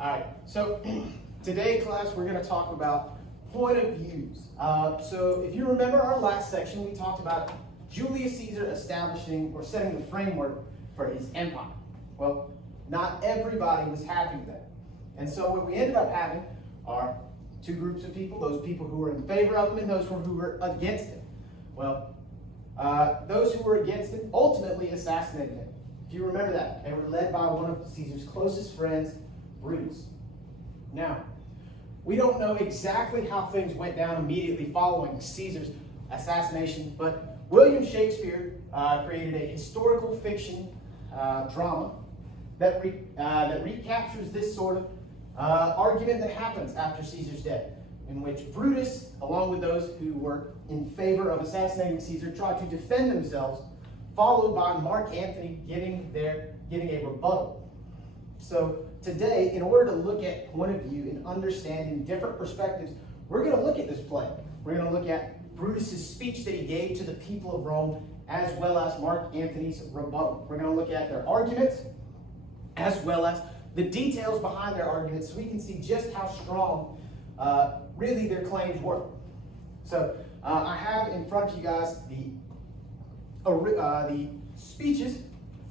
All right, so today, class, we're going to talk about point of views. So if you remember our last section, we talked about Julius Caesar establishing or setting the framework for his empire. Well, not everybody was happy with that. And so what we ended up having are two groups of people, those people who were in favor of him and those who were against him. Well, those who were against him ultimately assassinated him. If you remember that, they were led by one of Caesar's closest friends, Brutus. Now, we don't know exactly how things went down immediately following Caesar's assassination, but William Shakespeare created a historical fiction drama that recaptures this sort of argument that happens after Caesar's death, in which Brutus, along with those who were in favor of assassinating Caesar, tried to defend themselves, followed by Mark Antony giving a rebuttal. So today, in order to look at point of view and understanding different perspectives, we're going to look at this play. We're going to look at Brutus's speech that he gave to the people of Rome, as well as Mark Antony's rebuttal. We're going to look at their arguments, as well as the details behind their arguments, so we can see just how strong really their claims were. So I have in front of you guys the speeches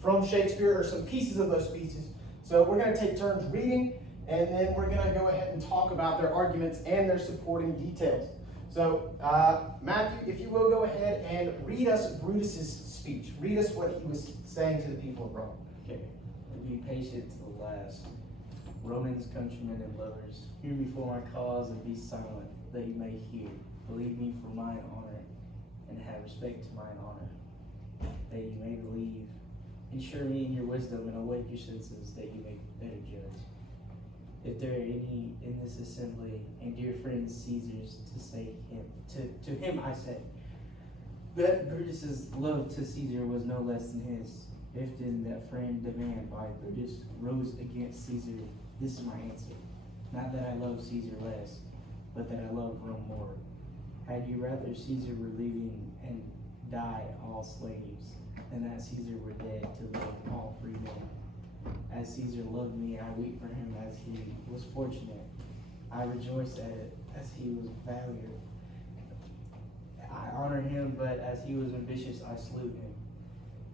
from Shakespeare, or some pieces of those speeches. So we're going to take turns reading, and then we're going to go ahead and talk about their arguments and their supporting details. So Matthew, if you will, go ahead and read us Brutus's speech. Read us what he was saying to the people of Rome. Okay. Be patient to the last. Romans, countrymen, and lovers, hear me for my cause and be silent, that you may hear. Believe me for mine honor, and have respect to mine honor, that you may believe. Ensure me in your wisdom, and awake your senses, that you may better judge. If there are any in this assembly, and dear friends Caesar's, to him I say, that Brutus's love to Caesar was no less than his. If then that friend demand by Brutus rose against Caesar, this is my answer. Not that I love Caesar less, but that I love Rome more. Had you rather Caesar were leaving and die all slaves, than that Caesar were dead to live all free men? As Caesar loved me, I weep for him as he was fortunate. I rejoice at it as he was valiant. I honor him, but as he was ambitious, I slew him.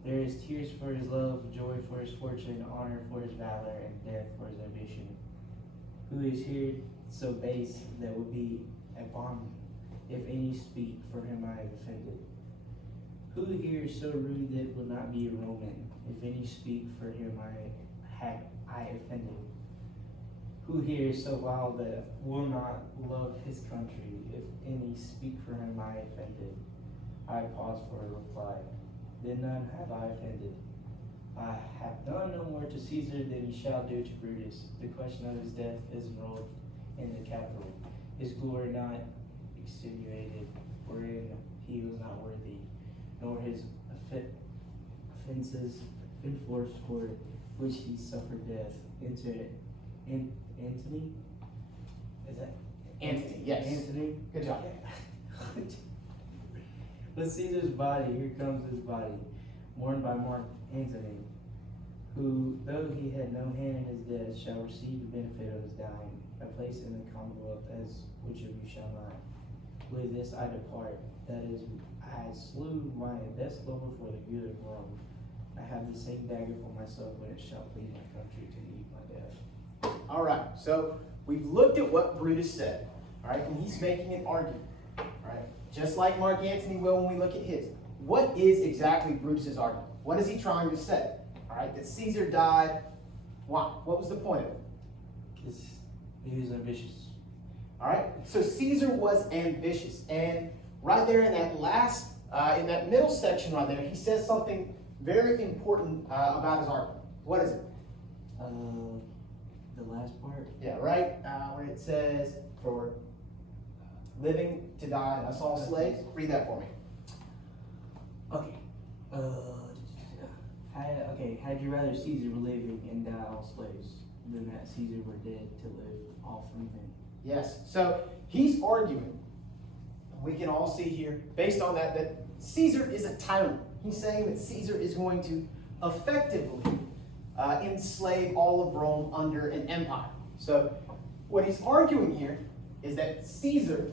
There is tears for his love, joy for his fortune, honor for his valor, and death for his ambition. Who is here so base that would be a bondman, if any speak for him I have offended? Who here is so rude that will not be a Roman, if any speak for him I offended? Who here is so vile that will not love his country, if any speak for him I offended? I pause for a reply. Then none have I offended. I have done no more to Caesar than he shall do to Brutus. The question of his death is enrolled in the Capitol. His glory not extenuated, wherein he was not worthy, nor his offenses enforced, for which he suffered death. Antony? Is that Antony, yes. Antony? Good job. But Caesar's body, here comes his body, mourned by Mark Antony, who, though he had no hand in his death, shall receive the benefit of his dying, a place in the commonwealth, as which of you shall not. With this I depart, that is, I slew my best lover for the good of Rome. I have the same dagger for myself when it shall please my country to eat my death. All right, so we've looked at what Brutus said, all right, and he's making an argument, right? Just like Mark Antony will when we look at his. What is exactly Brutus's argument? What is he trying to say? All right, that Caesar died. Why? What was the point of it? He was ambitious. All right, so Caesar was ambitious, and right there in that in that middle section right there, he says something very important about his argument. What is it? The last part? Yeah, right, where it says, for living to die and us all slaves. Read that for me. Okay. Had you rather Caesar were living and die all slaves, than that Caesar were dead to live all free men? Yes. So he's arguing, we can all see here, based on that Caesar is a tyrant. He's saying that Caesar is going to effectively enslave all of Rome under an empire. So what he's arguing here is that Caesar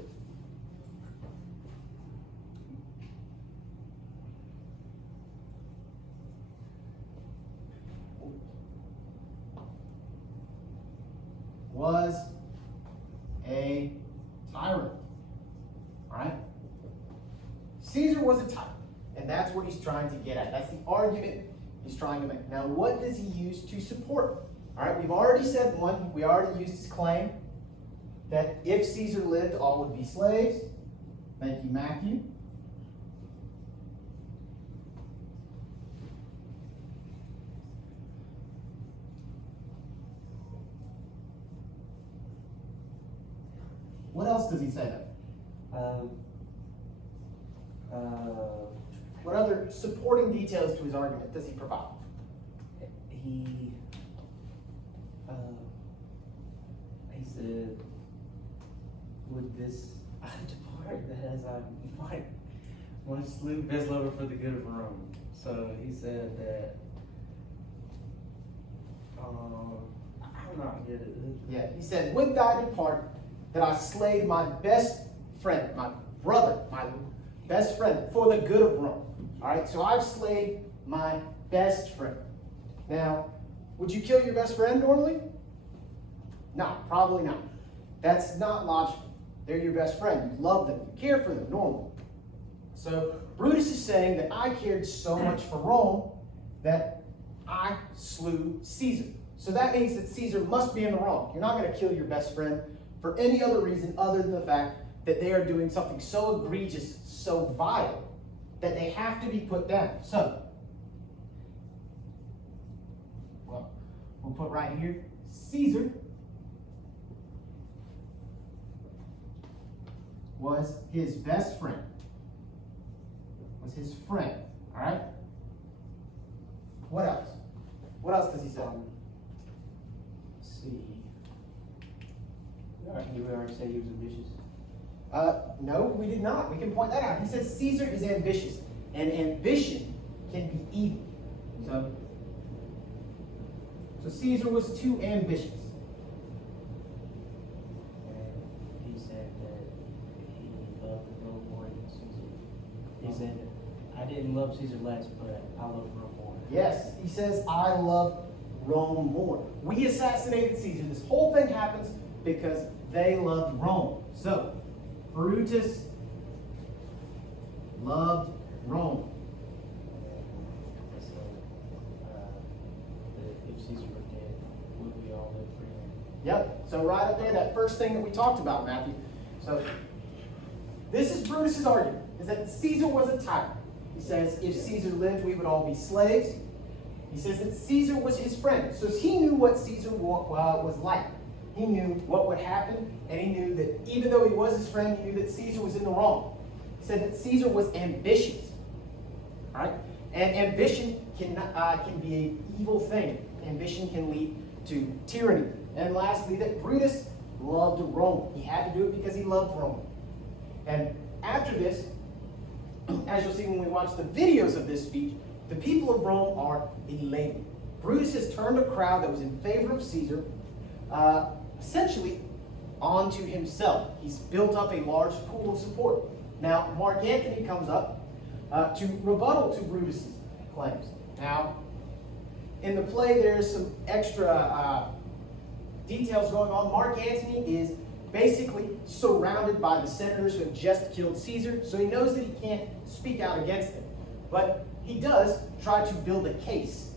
was a tyrant. All right? Caesar was a tyrant, and that's what he's trying to get at. That's the argument he's trying to make. Now, what does he use to support? All right, we've already said one. We already used his claim that if Caesar lived, all would be slaves. Thank you, Matthew. What else does he say though? What other supporting details to his argument does he provide? He said, would this depart that as I might once slew best lover for the good of Rome? So he said that, I'm not good at it. Yeah, he said, would I depart that I slayed my best friend, my brother, my best friend for the good of Rome. All right, so I've slayed my best friend. Now, would you kill your best friend normally? No, probably not. That's not logical. They're your best friend. You love them. You care for them normally. So Brutus is saying that I cared so much for Rome that I slew Caesar. So that means that Caesar must be in the wrong. You're not going to kill your best friend for any other reason other than the fact that they are doing something so egregious, so vile, that they have to be put down. So, well, we'll put right here, Caesar was his best friend. Was his friend, all right? What else? What else does he say? Let's see. Did we already say he was ambitious? No, we did not. We can point that out. He says Caesar is ambitious, and ambition can be evil. So Caesar was too ambitious. And he said that he loved Rome more than Caesar. He said, I didn't love Caesar less, but I love Rome more. Yes, he says, I love Rome more. We assassinated Caesar. This whole thing happens because they loved Rome. So, Brutus loved Rome. So, if Caesar were dead, would we all live free? Yep, so right up there, that first thing that we talked about, Matthew. So, this is Brutus's argument, is that Caesar was a tyrant. He says, if Caesar lived, we would all be slaves. He says that Caesar was his friend. So he knew what Caesar was like. He knew what would happen, and he knew that even though he was his friend, he knew that Caesar was in the wrong. He said that Caesar was ambitious. All right? And ambition can be an evil thing. Ambition can lead to tyranny. And lastly, that Brutus loved Rome. He had to do it because he loved Rome. And after this, as you'll see when we watch the videos of this speech, the people of Rome are elated. Brutus has turned a crowd that was in favor of Caesar essentially onto himself. He's built up a large pool of support. Now, Mark Antony comes up to rebuttal to Brutus's claims. Now, in the play, there's some extra details going on. Mark Antony is basically surrounded by the senators who have just killed Caesar, so he knows that he can't speak out against them. But he does try to build a case.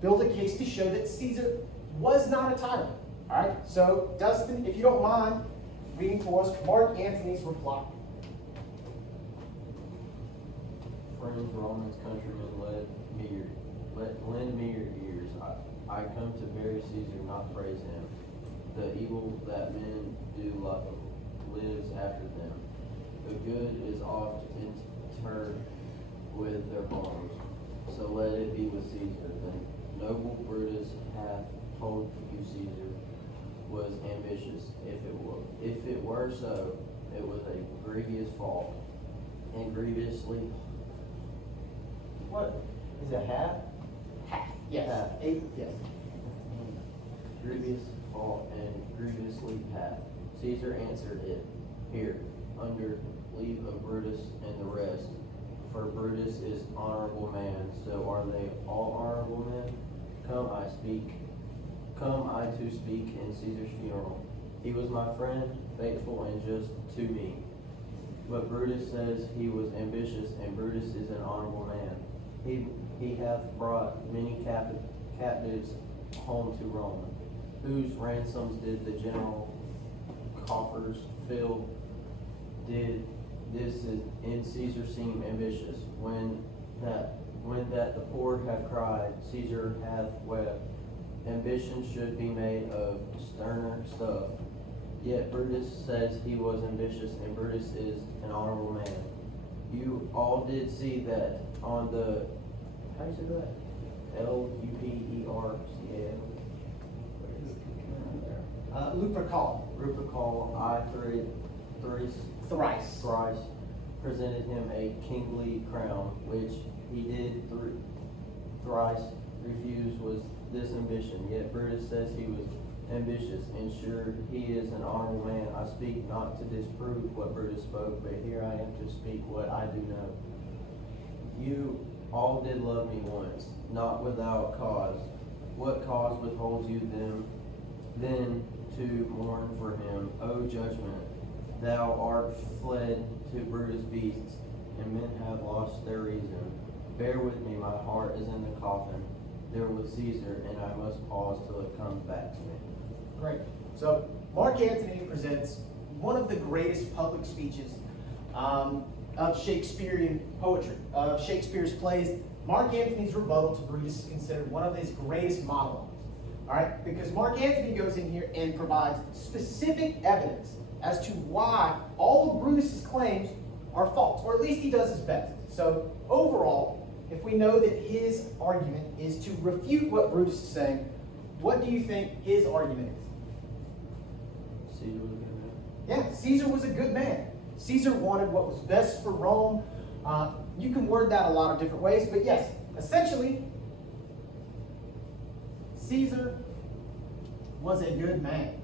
Build a case to show that Caesar was not a tyrant. All right, so Dustin, if you don't mind reading for us Mark Antony's reply. Friends, Romans, countrymen, lend me your ears. I come to bury Caesar, not praise him. The evil that men do lives after them. The good is oft interred with their bones. So let it be with Caesar. The noble Brutus hath told you Caesar was ambitious. If it were so, it was a grievous fault, and grievously. What is it? Half? Half, yes. Half. Eight, yes. Grievous fault and grievously path. Caesar answered it, Here, under leave of Brutus and the rest, for Brutus is honorable man, so are they all honorable men? Come I to speak in Caesar's funeral. He was my friend, faithful and just to me. But Brutus says he was ambitious, and Brutus is an honorable man. He hath brought many captives home to Rome, whose ransoms did the general coffers fill. Did this in Caesar seem ambitious? When that the poor have cried, Caesar hath wept. Ambition should be made of sterner stuff. Yet Brutus says he was ambitious, and Brutus is an honorable man. You all did see that on the, how do you say that? Lupercal. Lupercal. I Thrice. thrice presented him a kingly crown, which he did thrice refuse was this ambition. Yet Brutus says he was ambitious, and sure he is an honorable man. I speak not to disprove what Brutus spoke, but here I am to speak what I do know. You all did love me once, not without cause. What cause withholds you then to mourn for him, O judgment? Thou art fled to Brutus' beasts, and men have lost their reason. Bear with me, my heart is in the coffin. There was Caesar, and I must pause till it comes back to me. Great. So Mark Antony presents one of the greatest public speeches of Shakespearean poetry, of Shakespeare's plays. Mark Antony's rebuttal to Brutus is considered one of his greatest monologues. All right, because Mark Antony goes in here and provides specific evidence as to why all of Brutus's claims are false, or at least he does his best. So overall, if we know that his argument is to refute what Brutus is saying, what do you think his argument is? Caesar was a good man. Yeah, Caesar was a good man. Caesar wanted what was best for Rome. You can word that a lot of different ways, but yes, essentially, Caesar was a good man.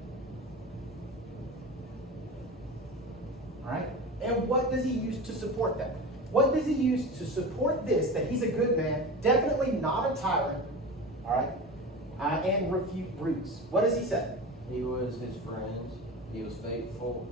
All right? And what does he use to support that? What does he use to support this, that he's a good man, definitely not a tyrant, all right, and refute Brutus? What does he say? He was his friend. He was faithful.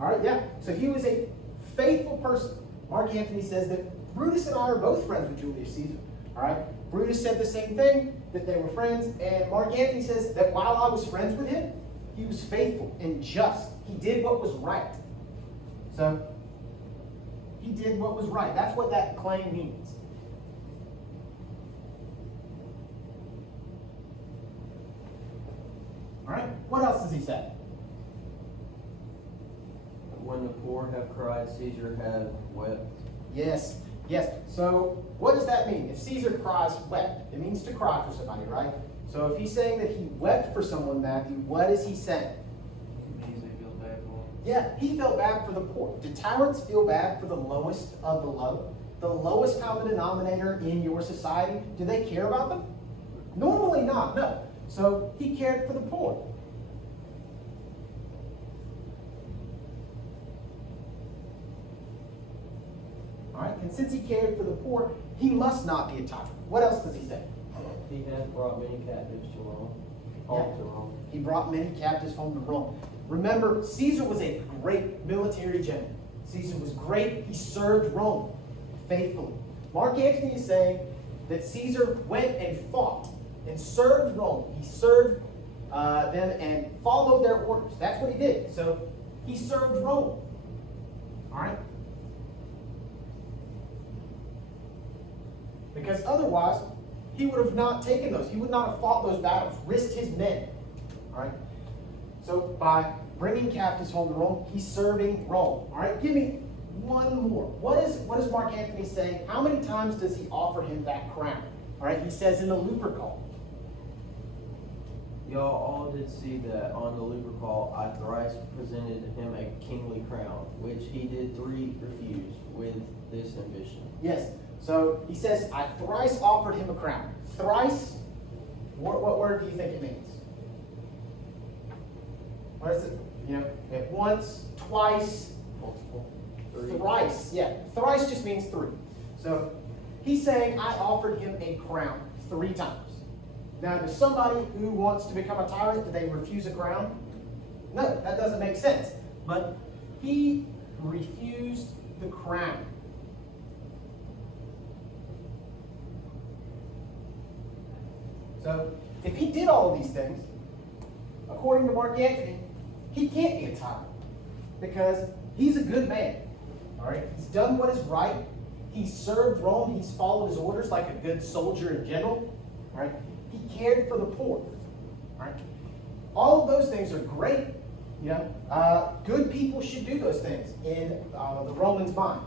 All right, yeah. So he was a faithful person. Mark Antony says that Brutus and I are both friends with Julius Caesar. All right? Brutus said the same thing, that they were friends. And Mark Antony says that while I was friends with him, he was faithful and just. He did what was right. So, he did what was right. That's what that claim means. All right? What else does he say? When the poor have cried, Caesar have wept. Yes, yes. So what does that mean? If Caesar cries, wept, it means to cry for somebody, right? So if he's saying that he wept for someone, Matthew, what is he saying? It means he feels bad for him. Yeah, he felt bad for the poor. Do tyrants feel bad for the lowest of the low? The lowest common denominator in your society? Do they care about them? Normally not, no. So he cared for the poor. All right, and since he cared for the poor, he must not be a tyrant. What else does he say? He hath brought many captives to Rome. Home to Rome. He brought many captives home to Rome. Remember, Caesar was a great military general. Caesar was great. He served Rome faithfully. Mark Antony is saying that Caesar went and fought and served Rome. He served them and followed their orders. That's what he did. So he served Rome. All right? Because otherwise, he would have not taken those. He would not have fought those battles, risked his men. All right? So by bringing captives home to Rome, he's serving Rome. All right? Give me one more. What is Mark Antony saying? How many times does he offer him that crown? All right? He says in the Lupercal. Y'all all did see that on the Lupercal I thrice presented him a kingly crown, which he did three refuse with this ambition. Yes. So he says, I thrice offered him a crown. Thrice, what word do you think it means? Or is it, you know, we have once, twice, Multiple. thrice. Yeah, thrice just means three. So he's saying, I offered him a crown 3 times. Now, to somebody who wants to become a tyrant, do they refuse a crown? No, that doesn't make sense. But he refused the crown. So, if he did all of these things, according to Mark Antony, he can't be a tyrant because he's a good man. All right, he's done what is right. He's served Rome. He's followed his orders like a good soldier and general. All right, he cared for the poor. All right, all of those things are great. You know, good people should do those things in the Romans' mind.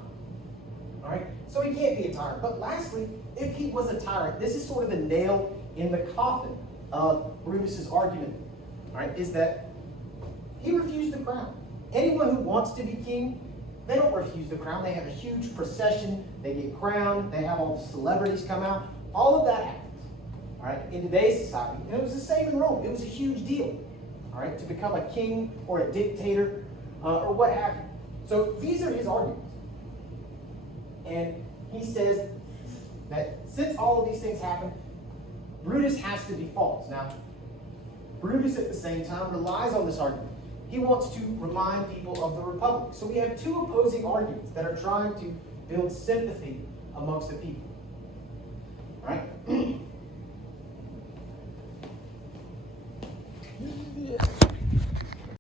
All right, so he can't be a tyrant. But lastly, if he was a tyrant, this is sort of the nail in the coffin of Brutus's argument. All right, is that he refused the crown. Anyone who wants to be king, they don't refuse the crown. They have a huge procession. They get crowned. They have all the celebrities come out. All of that happens. All right, in today's society, and it was the same in Rome. It was a huge deal. All right, to become a king or a dictator or what have you. So these are his arguments. And he says that since all of these things happen, Brutus has to be false. Now, Brutus at the same time relies on this argument. He wants to remind people of the Republic. So we have 2 opposing arguments that are trying to build sympathy amongst the people. All right?